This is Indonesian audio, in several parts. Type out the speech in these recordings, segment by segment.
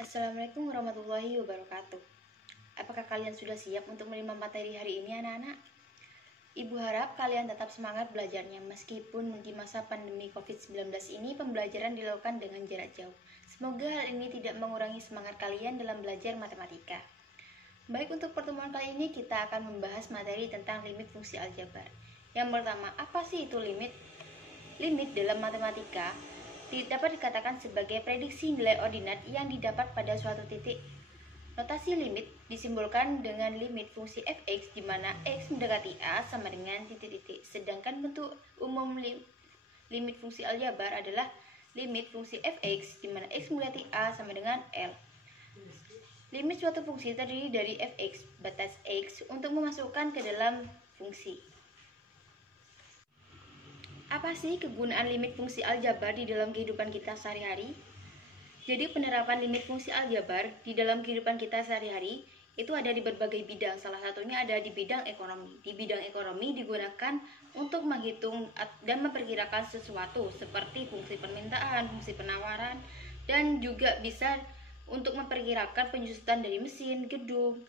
Assalamualaikum warahmatullahi wabarakatuh. Apakah kalian sudah siap untuk menerima materi hari ini, anak-anak? Ibu harap kalian tetap semangat belajarnya meskipun di masa pandemi COVID-19 ini pembelajaran dilakukan dengan jarak jauh. Semoga hal ini tidak mengurangi semangat kalian dalam belajar matematika. Baik, untuk pertemuan kali ini kita akan membahas materi tentang limit fungsi aljabar. Yang pertama, apa sih itu limit? Limit dalam matematika dapat dikatakan sebagai prediksi nilai ordinat yang didapat pada suatu titik. Notasi limit disimbolkan dengan limit fungsi fx di mana x mendekati a sama dengan titik-titik. Sedangkan bentuk umum limit fungsi aljabar adalah limit fungsi fx di mana x mendekati a sama dengan L. Limit suatu fungsi terdiri dari fx, batas x, untuk memasukkan ke dalam fungsi. Apa sih kegunaan limit fungsi aljabar di dalam kehidupan kita sehari-hari? Jadi penerapan limit fungsi aljabar di dalam kehidupan kita sehari-hari itu ada di berbagai bidang. Salah satunya ada di bidang ekonomi. Di bidang ekonomi digunakan untuk menghitung dan memperkirakan sesuatu seperti fungsi permintaan, fungsi penawaran, dan juga bisa untuk memperkirakan penyusutan dari mesin, gedung,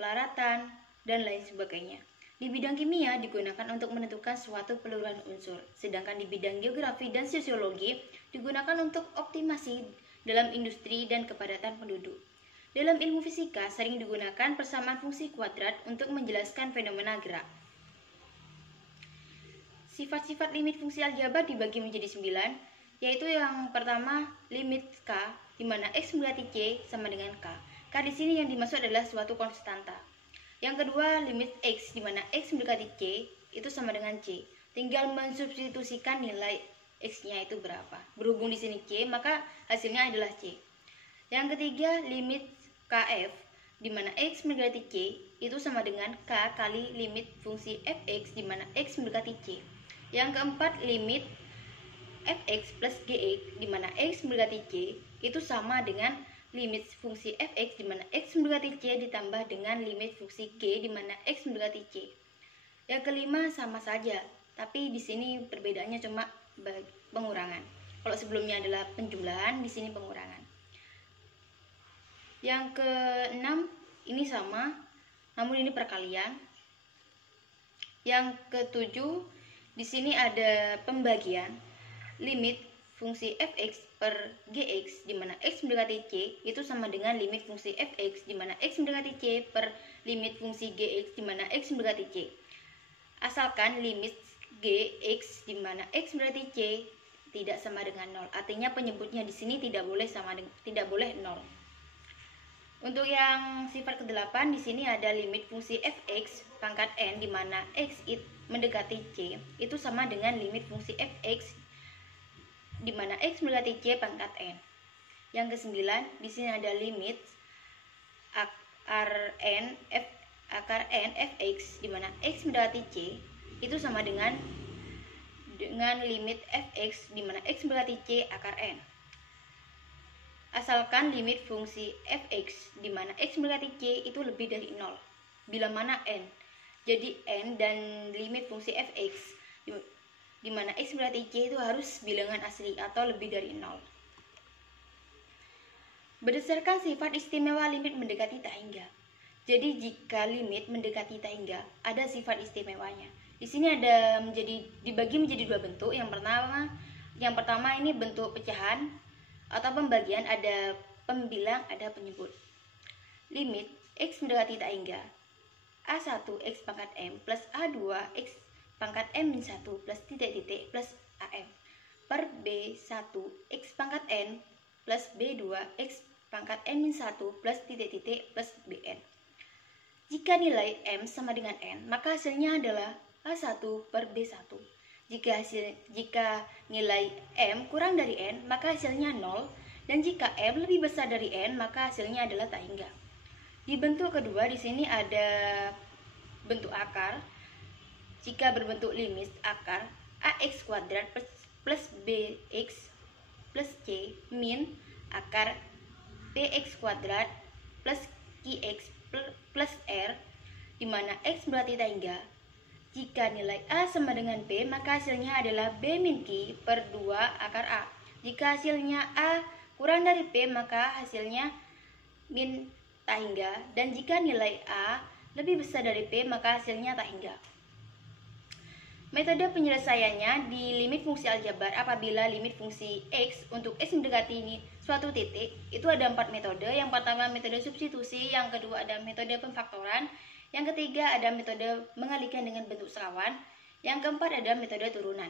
pelaratan, dan lain sebagainya. Di bidang kimia digunakan untuk menentukan suatu peluruhan unsur, sedangkan di bidang geografi dan sosiologi digunakan untuk optimasi dalam industri dan kepadatan penduduk. Dalam ilmu fisika sering digunakan persamaan fungsi kuadrat untuk menjelaskan fenomena gerak. Sifat-sifat limit fungsi aljabar dibagi menjadi 9, yaitu yang pertama limit K, di mana X mendekati C sama dengan K. K di sini yang dimaksud adalah suatu konstanta. Yang kedua, limit X, di mana X mendekati C, itu sama dengan C. Tinggal mensubstitusikan nilai X-nya itu berapa. Berhubung di sini C, maka hasilnya adalah C. Yang ketiga, limit KF, di mana X mendekati C, itu sama dengan K kali limit fungsi Fx, di mana X mendekati C. Yang keempat, limit Fx plus Gx, di mana X mendekati C, itu sama dengan limit fungsi fx di mana x mendekati c ditambah dengan limit fungsi g di mana x mendekati c. Yang kelima sama saja, tapi di sini perbedaannya cuma pengurangan. Kalau sebelumnya adalah penjumlahan, di sini pengurangan. Yang keenam ini sama, namun ini perkalian. Yang ketujuh di sini ada pembagian limit fungsi fx per gx di mana x mendekati c itu sama dengan limit fungsi fx di mana x mendekati c per limit fungsi gx di mana x mendekati c. Asalkan limit gx di mana x mendekati c tidak sama dengan 0. Artinya penyebutnya di sini tidak boleh 0. Untuk yang sifat ke-8 di sini ada limit fungsi fx pangkat n di mana x mendekati c itu sama dengan limit fungsi fx di mana x mendekati c pangkat n. Yang ke-9 di sini ada limit akar n fx di mana x mendekati c itu sama dengan limit fx di mana x mendekati c akar n. Asalkan limit fungsi fx di mana x mendekati c itu lebih dari 0 bila mana n. Jadi n dan limit fungsi fx di mana x mendekati c itu harus bilangan asli atau lebih dari 0. Berdasarkan sifat istimewa limit mendekati tak hingga. Jadi jika limit mendekati tak hingga, ada sifat istimewanya. Di sini ada dibagi menjadi dua bentuk. Yang pertama ini bentuk pecahan atau pembagian, ada pembilang, ada penyebut. Limit x mendekati tak hingga. A1 x pangkat m plus A2 x pangkat m-1 plus titik-titik plus am per b1 x pangkat n plus b2 x pangkat n-1 plus titik-titik plus bn. Jika nilai m sama dengan n, maka hasilnya adalah a1 per b1. Jika nilai m kurang dari n, maka hasilnya 0, dan jika m lebih besar dari n, maka hasilnya adalah tak hingga. Di bentuk kedua di sini ada bentuk akar. Jika berbentuk limit akar ax kuadrat plus bx plus c min akar px kuadrat plus qx plus r di mana x berarti tak hingga. Jika nilai a sama dengan b, maka hasilnya adalah b min q per 2 akar a. Jika hasilnya a kurang dari b, maka hasilnya min tak hingga, dan jika nilai A lebih besar dari P maka hasilnya tak hingga. Metode penyelesaiannya di limit fungsi aljabar apabila limit fungsi X untuk X mendekati ini suatu titik, itu ada 4 metode. Yang pertama metode substitusi, yang kedua ada metode pemfaktoran, yang ketiga ada metode mengalihkan dengan bentuk sekawan, yang keempat ada metode turunan.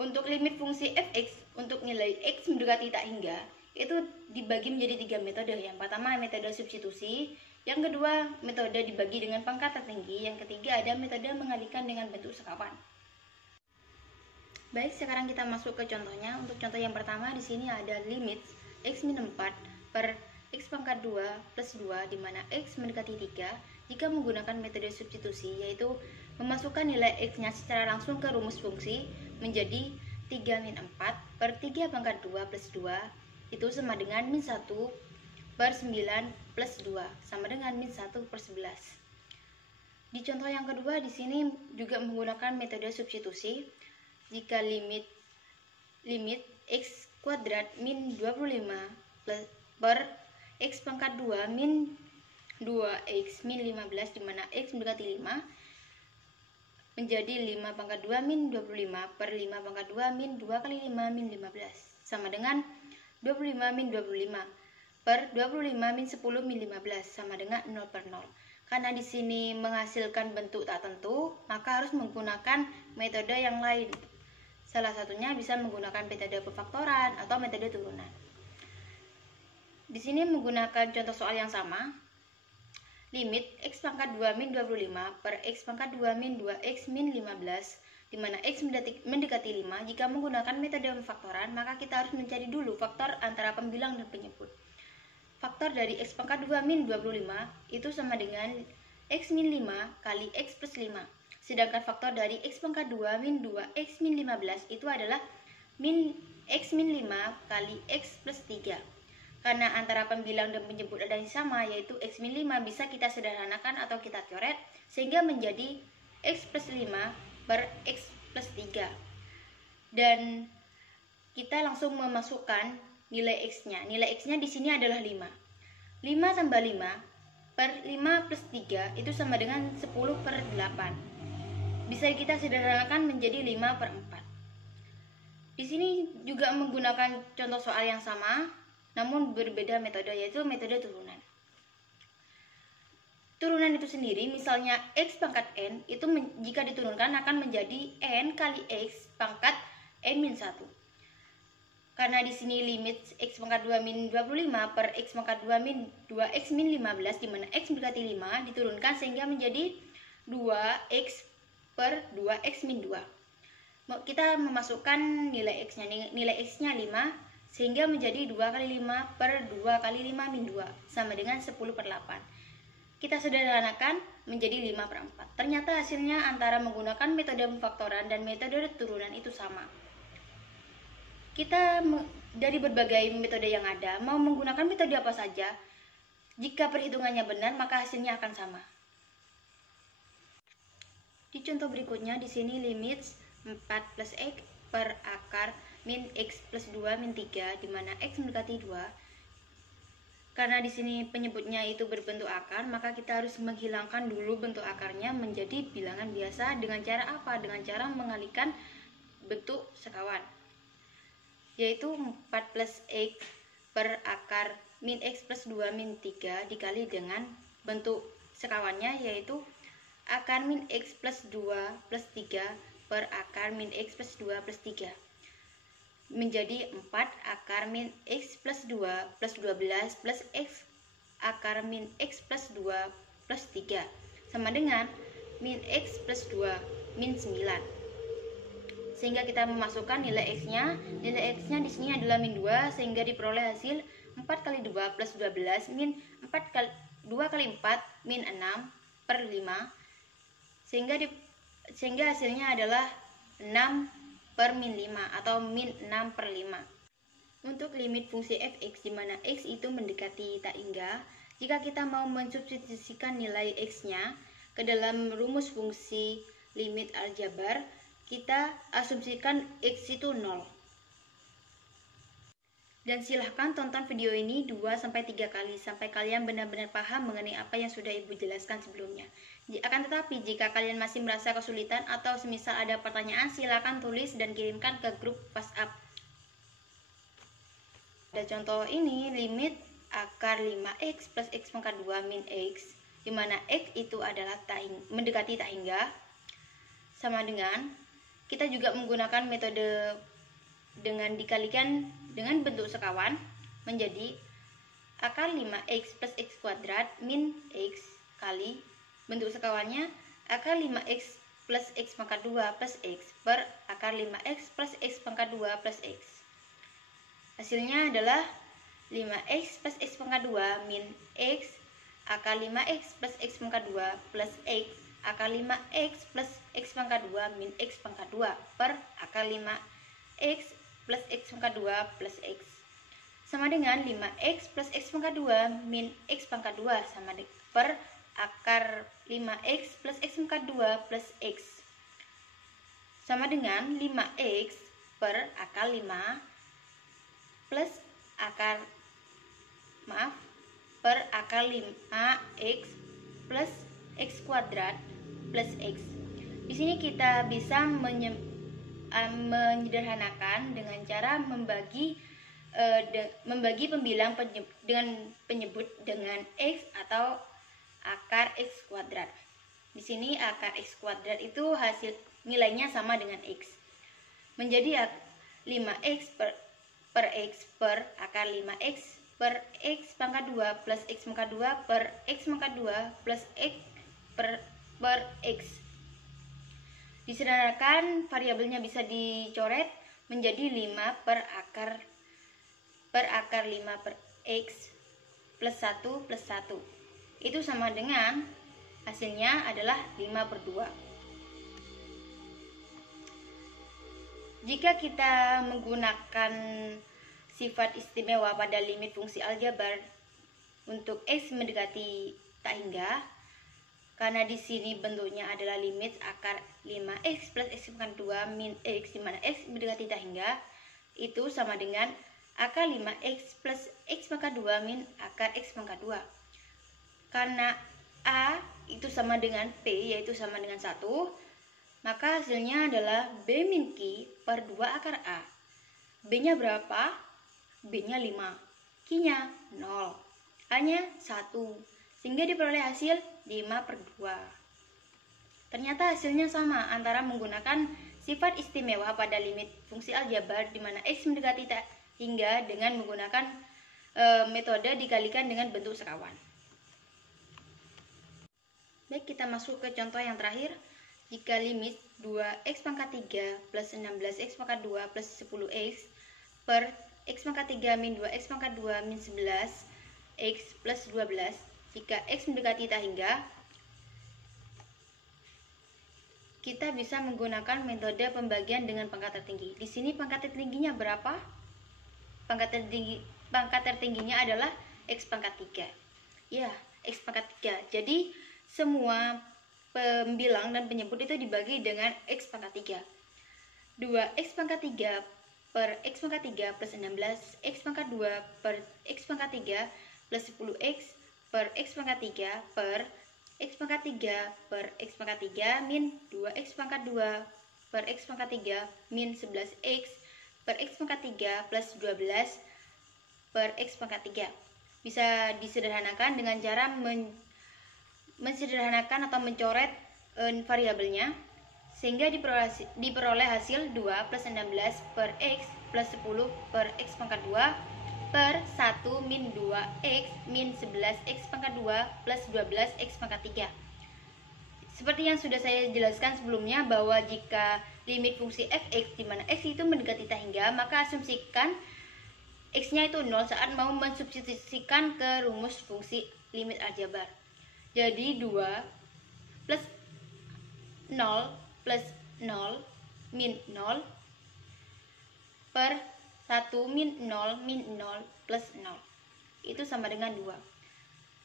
Untuk limit fungsi fx untuk nilai X mendekati tak hingga, itu dibagi menjadi 3 metode. Yang pertama metode substitusi, yang kedua metode dibagi dengan pangkat tertinggi, yang ketiga ada metode mengalihkan dengan bentuk sekawan. Baik, sekarang kita masuk ke contohnya. Untuk contoh yang pertama di sini ada limit X min 4 per X pangkat 2 plus 2 di mana X mendekati 3 jika menggunakan metode substitusi, yaitu memasukkan nilai X-nya secara langsung ke rumus fungsi menjadi 3 min 4 per 3 pangkat 2 plus 2 itu sama dengan min 1 per 9 plus 2 sama dengan min 1 per 11. Di contoh yang kedua di sini juga menggunakan metode substitusi. Jika limit X kuadrat min 25 plus per X pangkat 2 min 2X min 15 di mana X mendekati 5 menjadi 5 pangkat 2 min 25 per 5 pangkat 2 min 2 kali 5 min 15 sama dengan 25 min 25 per 25 min 10 min 15 sama dengan 0 per 0. Karena di sini menghasilkan bentuk tak tentu, maka harus menggunakan metode yang lain. Salah satunya bisa menggunakan metode pemfaktoran atau metode turunan. Di sini menggunakan contoh soal yang sama. Limit X pangkat 2 min 25 per X pangkat 2 min 2X min 15 di mana X mendekati 5. Jika menggunakan metode pemfaktoran, maka kita harus mencari dulu faktor antara pembilang dan penyebut. Faktor dari X pangkat 2 min 25 itu sama dengan X min 5 kali X plus 5. Sedangkan faktor dari X pangkat 2 min 2X min 15 itu adalah X min 5 kali X plus 3. Karena antara pembilang dan penyebut ada yang sama, yaitu X min 5 bisa kita sederhanakan atau kita coret sehingga menjadi X plus 5 per X plus 3. Dan kita langsung memasukkan nilai X-nya. Nilai X-nya di sini adalah 5. 5 tambah 5 per 5 plus 3 itu sama dengan 10 per 8. Bisa kita sederhanakan menjadi 5 per 4. Di sini juga menggunakan contoh soal yang sama, namun berbeda metode, yaitu metode turunan. Turunan itu sendiri, misalnya X pangkat N, itu jika diturunkan akan menjadi N kali X pangkat N min 1. Karena di sini limit X pangkat 2 min 25 per X pangkat 2 min 2X min 15 di mana X mendekati 5 diturunkan sehingga menjadi 2X per 2X min 2. Kita memasukkan nilai X-nya. Nilai X-nya 5 sehingga menjadi 2 kali 5 per 2 kali 5 min 2 sama dengan 10 per 8. Kita sederhanakan menjadi 5 per 4. Ternyata hasilnya antara menggunakan metode pemfaktoran dan metode turunan itu sama. Kita dari berbagai metode yang ada, mau menggunakan metode apa saja, jika perhitungannya benar maka hasilnya akan sama. Di contoh berikutnya di sini limit 4 plus X per akar min X plus 2 min 3 di mana X mendekati 2. Karena di sini penyebutnya itu berbentuk akar, maka kita harus menghilangkan dulu bentuk akarnya menjadi bilangan biasa. Dengan cara apa? Dengan cara mengalihkan bentuk sekawan, yaitu 4 plus X per akar min X plus 2 min 3 dikali dengan bentuk sekawannya, yaitu akar min X plus 2 plus 3 per akar min X plus 2 plus 3 menjadi 4 akar min X plus 2 plus 12 plus X akar min X plus 2 plus 3 sama dengan min X plus 2 min 9. Sehingga kita memasukkan nilai X-nya. Nilai X-nya di sini adalah min 2 sehingga diperoleh hasil 4 kali 2 plus 12 min 2 kali 4 min 6 per 5 sehingga hasilnya adalah 6 per min 5 atau min 6 per 5. Untuk limit fungsi fx di mana x itu mendekati tak hingga, jika kita mau mensubstitusikan nilai x-nya ke dalam rumus fungsi limit aljabar, kita asumsikan x itu 0. Dan silahkan tonton video ini 2-3 kali sampai kalian benar-benar paham mengenai apa yang sudah Ibu jelaskan sebelumnya. Akan tetapi jika kalian masih merasa kesulitan atau semisal ada pertanyaan, silakan tulis dan kirimkan ke grup WhatsApp. Pada contoh ini, limit akar 5x plus x pangkat 2 min x, di mana x itu adalah mendekati tak hingga, sama dengan kita juga menggunakan metode dengan dikalikan dengan bentuk sekawan menjadi akar 5x plus x kuadrat min x kali bentuk sekawannya akar 5x plus x pangkat 2 plus x per akar 5x plus x pangkat 2 plus x. Hasilnya adalah 5x plus x pangkat 2 min x akar 5x plus x pangkat 2 plus x akar 5x plus x pangkat 2 min x pangkat 2 per akar 5x plus x pangkat 2 plus x sama dengan 5x plus x pangkat 2 min x pangkat 2 sama per akar 5x plus x pangkat 2 plus x sama dengan 5x per akar 5 plus akar per akar 5x plus x kuadrat plus x. Di sini kita bisa menyederhanakan dengan cara membagi pembilang dengan penyebut dengan x atau akar x kuadrat. Di sini akar x kuadrat itu hasil nilainya sama dengan x. Menjadi 5x per x per akar 5x per x pangkat 2 plus x pangkat 2 per x pangkat 2 plus x per x. Disederhanakan, variabelnya bisa dicoret menjadi 5 per akar 5 per x plus 1 plus 1. Itu sama dengan hasilnya adalah 5 per 2. Jika kita menggunakan sifat istimewa pada limit fungsi aljabar untuk x mendekati tak hingga, karena di sini bentuknya adalah limit akar 5x plus x pangkat 2 min x, di mana x mendekati tak hingga, itu sama dengan akar 5x plus x pangkat 2 min akar x pangkat 2. Karena a itu sama dengan p, yaitu sama dengan 1, maka hasilnya adalah b min q per 2 akar a. B-nya berapa? B-nya 5, Q-nya 0, A-nya 1, sehingga diperoleh hasil 5 per 2. Ternyata hasilnya sama antara menggunakan sifat istimewa pada limit fungsi aljabar di mana x mendekati tak hingga dengan menggunakan metode dikalikan dengan bentuk sekawan. Baik, kita masuk ke contoh yang terakhir. Jika limit 2x pangkat 3 plus 16x pangkat 2 plus 10x per x pangkat 3 min 2x pangkat 2 min 11x plus 12, jika x mendekati tak hingga, kita bisa menggunakan metode pembagian dengan pangkat tertinggi. Di sini pangkat tertingginya berapa? Pangkat tertingginya adalah x pangkat 3. Ya, x pangkat 3. Jadi semua pembilang dan penyebut itu dibagi dengan x pangkat 3. 2x pangkat 3 per x pangkat 3 plus 16 x pangkat 2 per x pangkat 3 plus 10x per x pangkat 3 per x pangkat 3 per x pangkat 3 min 2x pangkat 2 per x pangkat 3 min 11x per x pangkat 3 plus 12 per x pangkat 3. Bisa disederhanakan dengan cara mensederhanakan atau mencoret variabelnya, sehingga diperoleh hasil 2 plus 16 per x plus 10 per x pangkat 2 per 1 min 2x min 11x pangkat 2 plus 12x pangkat 3. Seperti yang sudah saya jelaskan sebelumnya, bahwa jika limit fungsi fx di mana x itu mendekati tak hingga, maka asumsikan x-nya itu 0 saat mau mensubstitusikan ke rumus fungsi limit aljabar. Jadi 2 plus 0 plus 0 min 0 per 1 min 0 min 0 plus 0. Itu sama dengan 2.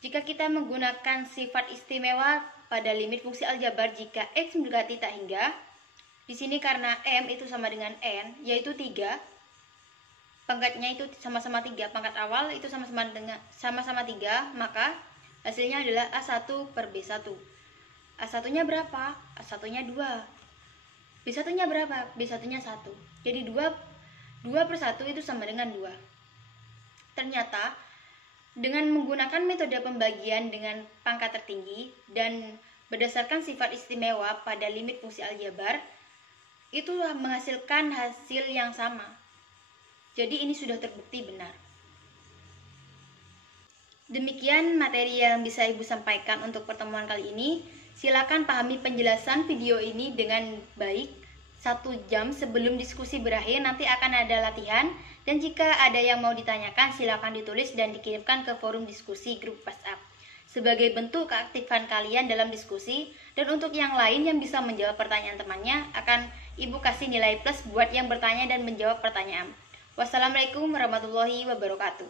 Jika kita menggunakan sifat istimewa pada limit fungsi aljabar jika x mendekati tak hingga, di sini karena m itu sama dengan n, yaitu 3 pangkatnya itu sama-sama 3, pangkat awal itu sama-sama 3, maka hasilnya adalah A1 per B1. A1-nya berapa? A1-nya 2. B1-nya berapa? B1-nya 1. Jadi 2 per 1 itu sama dengan 2. Ternyata dengan menggunakan metode pembagian dengan pangkat tertinggi dan berdasarkan sifat istimewa pada limit fungsi aljabar, itu menghasilkan hasil yang sama. Jadi ini sudah terbukti benar. Demikian materi yang bisa Ibu sampaikan untuk pertemuan kali ini. Silakan pahami penjelasan video ini dengan baik. 1 jam sebelum diskusi berakhir nanti akan ada latihan. Dan jika ada yang mau ditanyakan, silakan ditulis dan dikirimkan ke forum diskusi grup WhatsApp sebagai bentuk keaktifan kalian dalam diskusi. Dan untuk yang lain yang bisa menjawab pertanyaan temannya, akan Ibu kasih nilai plus buat yang bertanya dan menjawab pertanyaan. Wassalamualaikum warahmatullahi wabarakatuh.